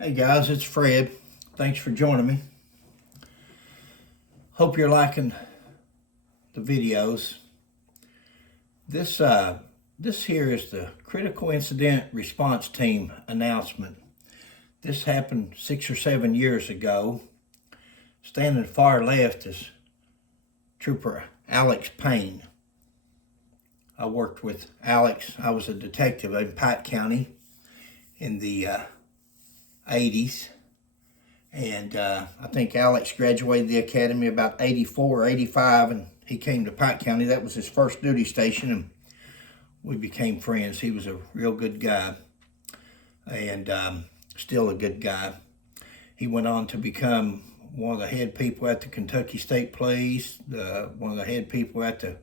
Hey guys, it's Fred. Thanks for joining me. Hope you're liking the videos. This here is the Critical Incident Response Team announcement. This happened 6 or 7 years ago. Standing far left is Trooper Alex Payne. I worked with Alex. I was a detective in Pike County in the 80s. And I think Alex graduated the academy about 84 or 85, and he came to Pike County. That was his first duty station, and we became friends. He was a real good guy, and still a good guy. He went on to become one of the head people at the Kentucky State Police, one of the head people at the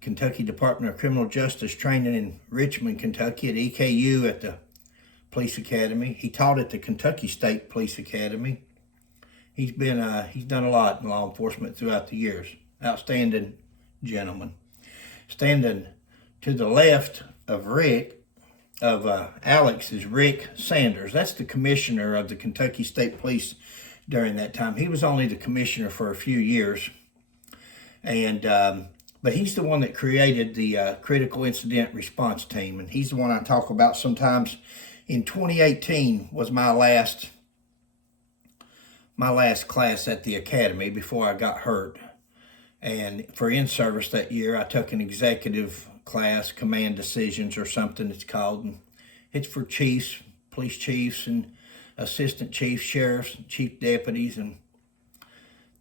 Kentucky Department of Criminal Justice Training in Richmond, Kentucky, at EKU at the Police Academy. He taught at the Kentucky State Police Academy. He's done a lot in law enforcement throughout the years. Outstanding gentleman. Standing to the left of Alex is Rick Sanders. That's the commissioner of the Kentucky State Police during that time. He was only the commissioner for a few years, and but he's the one that created the Critical Incident Response Team, and he's the one I talk about sometimes. In 2018 was my last class at the academy before I got hurt. And for in-service that year, I took an executive class, command decisions or something it's called. And it's for chiefs, police chiefs, and assistant chiefs, sheriffs, chief deputies, and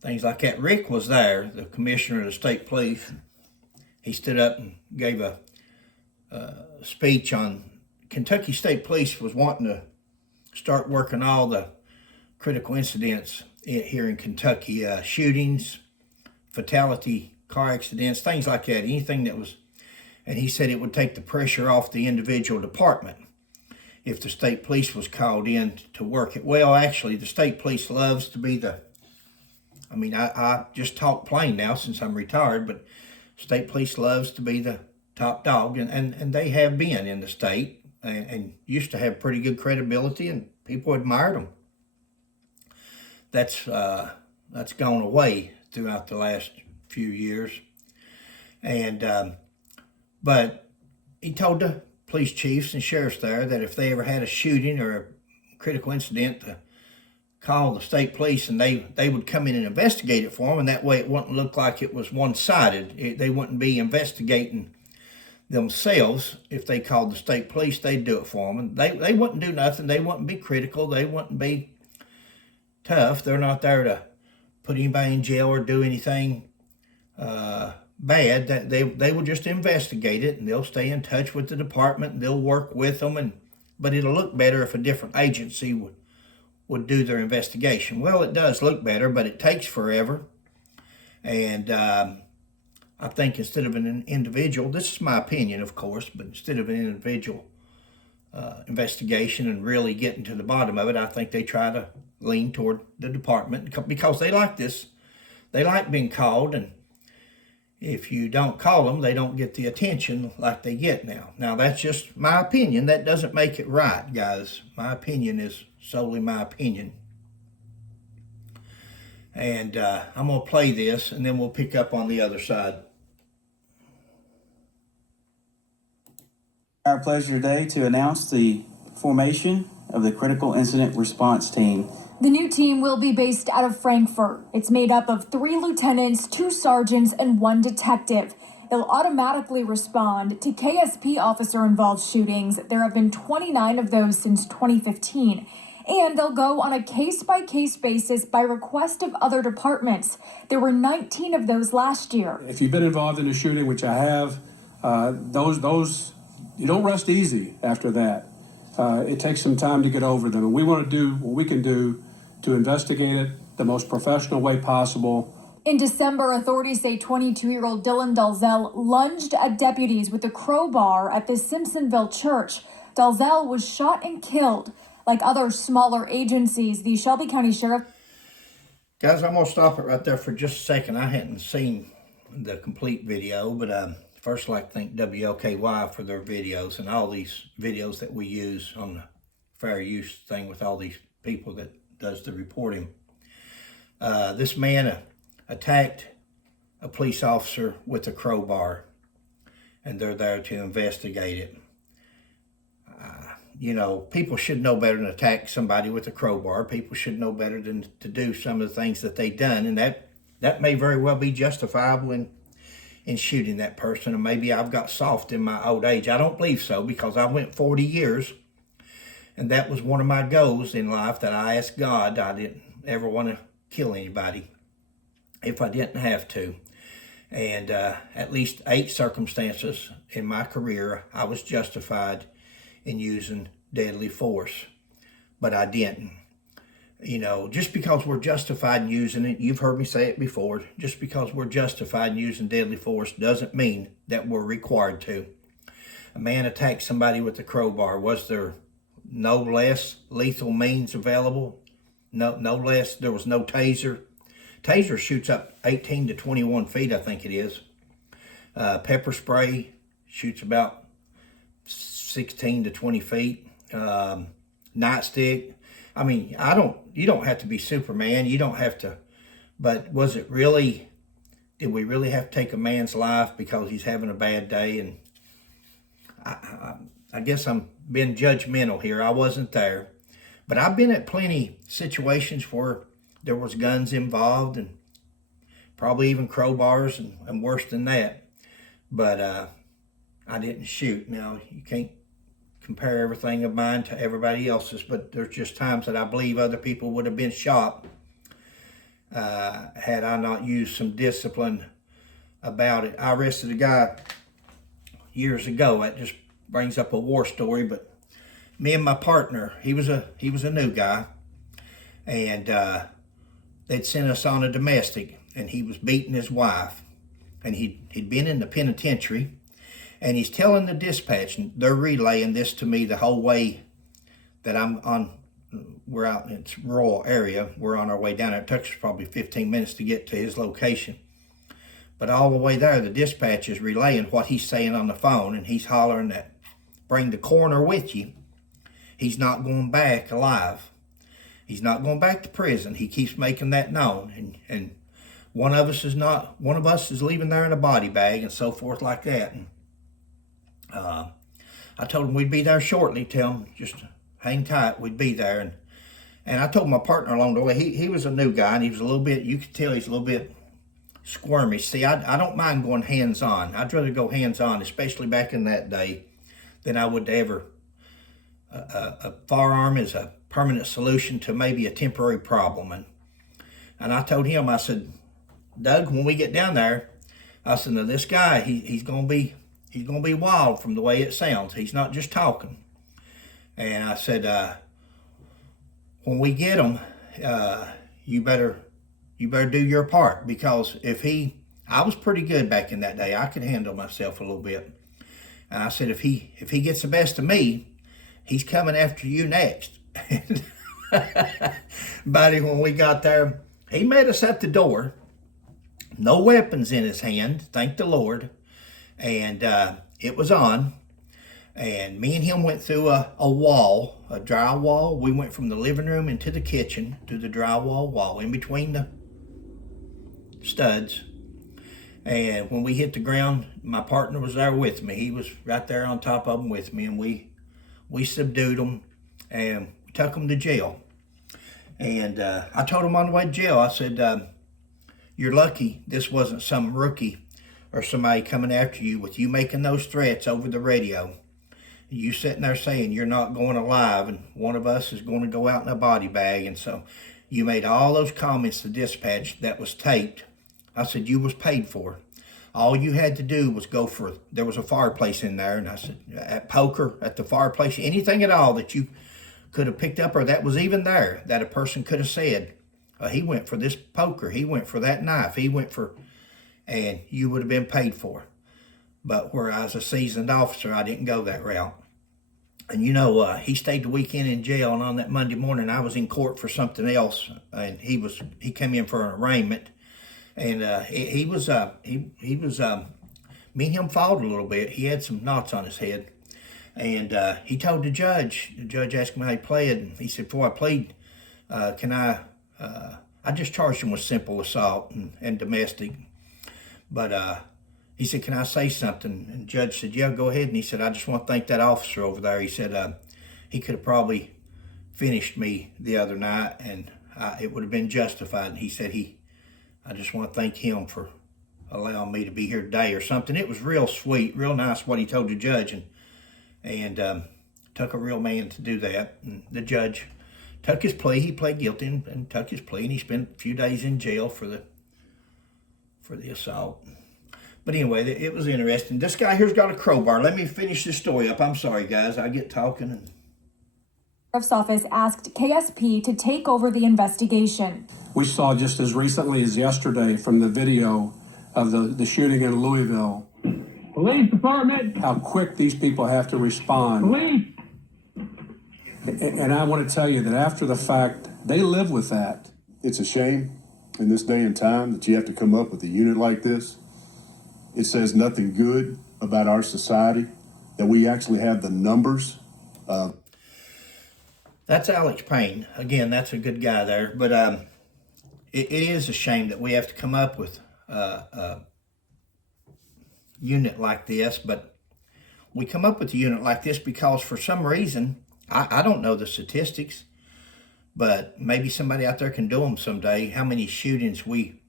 things like that. Rick was there, the commissioner of the state police. He stood up and gave a speech on Kentucky State Police was wanting to start working all the critical incidents here in Kentucky, shootings, fatality, car accidents, things like that, anything that was, and he said it would take the pressure off the individual department if the state police was called in to work it. Well, actually, the state police loves to be I just talk plain now since I'm retired, but state police loves to be the top dog, and they have been in the state. And used to have pretty good credibility, and people admired them. That's gone away throughout the last few years. And but he told the police chiefs and sheriffs there that if they ever had a shooting or a critical incident, to call the state police, and they would come in and investigate it for them, and that way it wouldn't look like it was one-sided. They wouldn't be investigating themselves. If they called the state police, they'd do it for them, and they wouldn't do nothing. They wouldn't be critical. They wouldn't be tough. They're not there to put anybody in jail or do anything bad. That they will just investigate it, and they'll stay in touch with the department, and they'll work with them, but it'll look better if a different agency would do their investigation. Well, it does look better, but it takes forever. And I think instead of an individual, this is my opinion, of course, but instead of an individual investigation and really getting to the bottom of it, I think they try to lean toward the department because they like this. They like being called, and if you don't call them, they don't get the attention like they get now. Now, that's just my opinion. That doesn't make it right, guys. My opinion is solely my opinion. And I'm going to play this, and then we'll pick up on the other side. Our pleasure today to announce the formation of the Critical Incident Response Team. The new team will be based out of Frankfort. It's made up of 3 lieutenants, 2 sergeants, and 1 detective. They'll automatically respond to KSP officer-involved shootings. There have been 29 of those since 2015. And they'll go on a case-by-case basis by request of other departments. There were 19 of those last year. If you've been involved in a shooting, which I have, those you don't rest easy after that. It takes some time to get over them. And we want to do what we can do to investigate it the most professional way possible. In December, authorities say 22-year-old Dylan Dalzell lunged at deputies with a crowbar at the Simpsonville church. Dalzell was shot and killed. Like other smaller agencies, the Shelby County Sheriff... Guys, I'm going to stop it right there for just a second. I hadn't seen the complete video, but first I'd like to thank WLKY for their videos and all these videos that we use on the fair use thing with all these people that does the reporting. This man attacked a police officer with a crowbar, and they're there to investigate it. You know, people should know better than attack somebody with a crowbar. People should know better than to do some of the things that they've done, and that may very well be justifiable in shooting that person. And maybe I've got soft in my old age. I don't believe so, because I went 40 years, and that was one of my goals in life, that I asked God. I didn't ever want to kill anybody if I didn't have to. And at least 8 circumstances in my career, I was justified in using deadly force, but I didn't. You know, just because we're justified in using it, you've heard me say it before, just because we're justified in using deadly force doesn't mean that we're required to. A man attacked somebody with a crowbar. Was there no less lethal means available? No less. There was no taser. Taser shoots up 18 to 21 feet, I think it is. Pepper spray shoots about 16 to 20 feet. Nightstick. I mean, you don't have to be Superman. You don't have to, but did we really have to take a man's life because he's having a bad day? And I guess I'm being judgmental here. I wasn't there, but I've been at plenty situations where there was guns involved, and probably even crowbars and worse than that. But I didn't shoot. Now, you can't compare everything of mine to everybody else's, but there's just times that I believe other people would have been shot had I not used some discipline about it. I arrested a guy years ago. That just brings up a war story, but me and my partner, he was a new guy, and they'd sent us on a domestic, and he was beating his wife, and he'd been in the penitentiary. And he's telling the dispatch, and they're relaying this to me the whole way that we're out in it's rural area. We're on our way down there. It took us probably 15 minutes to get to his location. But all the way there, the dispatch is relaying what he's saying on the phone, and he's hollering that, bring the coroner with you. He's not going back alive. He's not going back to prison. He keeps making that known. And one of us is leaving there in a body bag, and so forth like that. And I told him we'd be there shortly. Tell him just hang tight, we'd be there. And I told my partner along the way, he was a new guy, and he was a little bit, you could tell he's a little bit squirmy. See, I don't mind going hands-on. I'd rather go hands-on, especially back in that day, than I would ever. A firearm is a permanent solution to maybe a temporary problem. And I told him, I said, Doug, when we get down there, I said, now this guy, he's going to be wild from the way it sounds. He's not just talking. And I said, when we get him, you better do your part, because I was pretty good back in that day. I could handle myself a little bit. And I said, if he gets the best of me, he's coming after you next. Buddy, when we got there, he met us at the door. No weapons in his hand, thank the Lord. And it was on, and me and him went through a wall, a drywall. We went from the living room into the kitchen to the drywall wall in between the studs. And when we hit the ground, my partner was there with me. He was right there on top of them with me, and we subdued them and took them to jail. And I told him on the way to jail, I said, you're lucky this wasn't some rookie or somebody coming after you with you making those threats over the radio. You sitting there saying you're not going alive, and one of us is going to go out in a body bag. And so you made all those comments to dispatch that was taped. I said, you was paid for. All you had to do was there was a fireplace in there, and I said, at poker, at the fireplace, anything at all that you could have picked up, or that was even there, that a person could have said, he went for this poker, he went for that knife, he went for, and you would have been paid for. But where I was a seasoned officer, I didn't go that route. And he stayed the weekend in jail, and on that Monday morning, I was in court for something else, and he came in for an arraignment, and he was me and him fought a little bit. He had some knots on his head. And he told the judge asked him how he pled, and he said, before I plead, I just charged him with simple assault and domestic. But he said, can I say something? And the judge said, yeah, go ahead. And he said, I just want to thank that officer over there. He said, he could have probably finished me the other night, and it would have been justified. And he said, I just want to thank him for allowing me to be here today or something. It was real sweet, real nice what he told the judge, and took a real man to do that. And the judge took his plea. He pled guilty and took his plea, and he spent a few days in jail for the assault. But anyway, it was interesting. This guy here's got a crowbar. Let me finish this story up. I'm sorry, guys. I get talking. And Sheriff's Office asked KSP to take over the investigation. We saw just as recently as yesterday from the video of the shooting in Louisville. Police department. How quick these people have to respond. Police. And I want to tell you that after the fact, they live with that. It's a shame in this day and time that you have to come up with a unit like this. It says nothing good about our society, that we actually have the numbers. that's Alex Payne. Again, that's a good guy there. But it is a shame that we have to come up with a unit like this. But we come up with a unit like this because for some reason, I don't know the statistics, but maybe somebody out there can do them someday. How many shootings we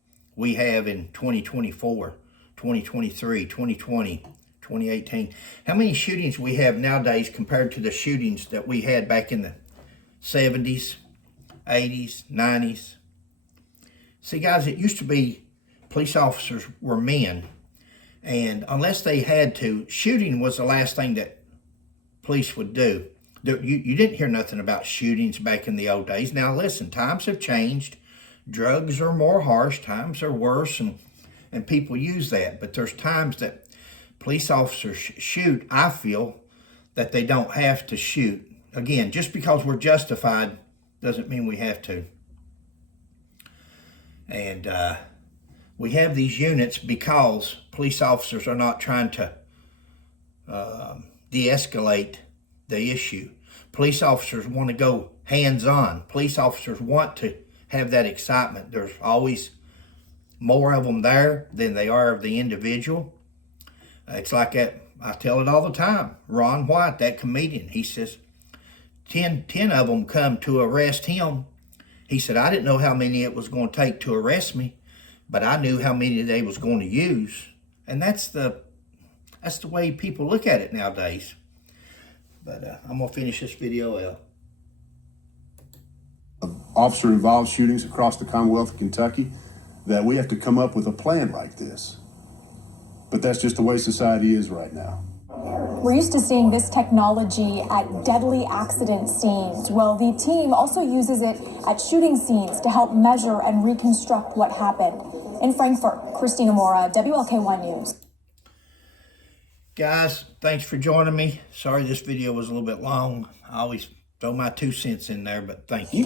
have in 2024, 2023, 2020, 2018. How many shootings we have nowadays compared to the shootings that we had back in the 70s, 80s, 90s. See, guys, it used to be police officers were men, and unless they had to, shooting was the last thing that police would do. You didn't hear nothing about shootings back in the old days. Now, listen, times have changed. Drugs are more harsh. Times are worse, and people use that. But there's times that police officers shoot. I feel that they don't have to shoot. Again, just because we're justified doesn't mean we have to. And we have these units because police officers are not trying to de-escalate the issue. Police officers want to go hands-on. Police officers want to have that excitement. There's always more of them there than they are of the individual. It's like that, I tell it all the time. Ron White, that comedian, he says, 10 of them come to arrest him. He said, I didn't know how many it was going to take to arrest me, but I knew how many they was going to use. And that's the way people look at it nowadays. But I'm going to finish this video out. Officer-involved shootings across the Commonwealth of Kentucky, that we have to come up with a plan like this. But that's just the way society is right now. We're used to seeing this technology at deadly accident scenes. Well, the team also uses it at shooting scenes to help measure and reconstruct what happened. In Frankfurt, Christina Mora, WLK1 News. Guys, thanks for joining me. Sorry this video was a little bit long. I always throw my 2 cents in there, but thank you.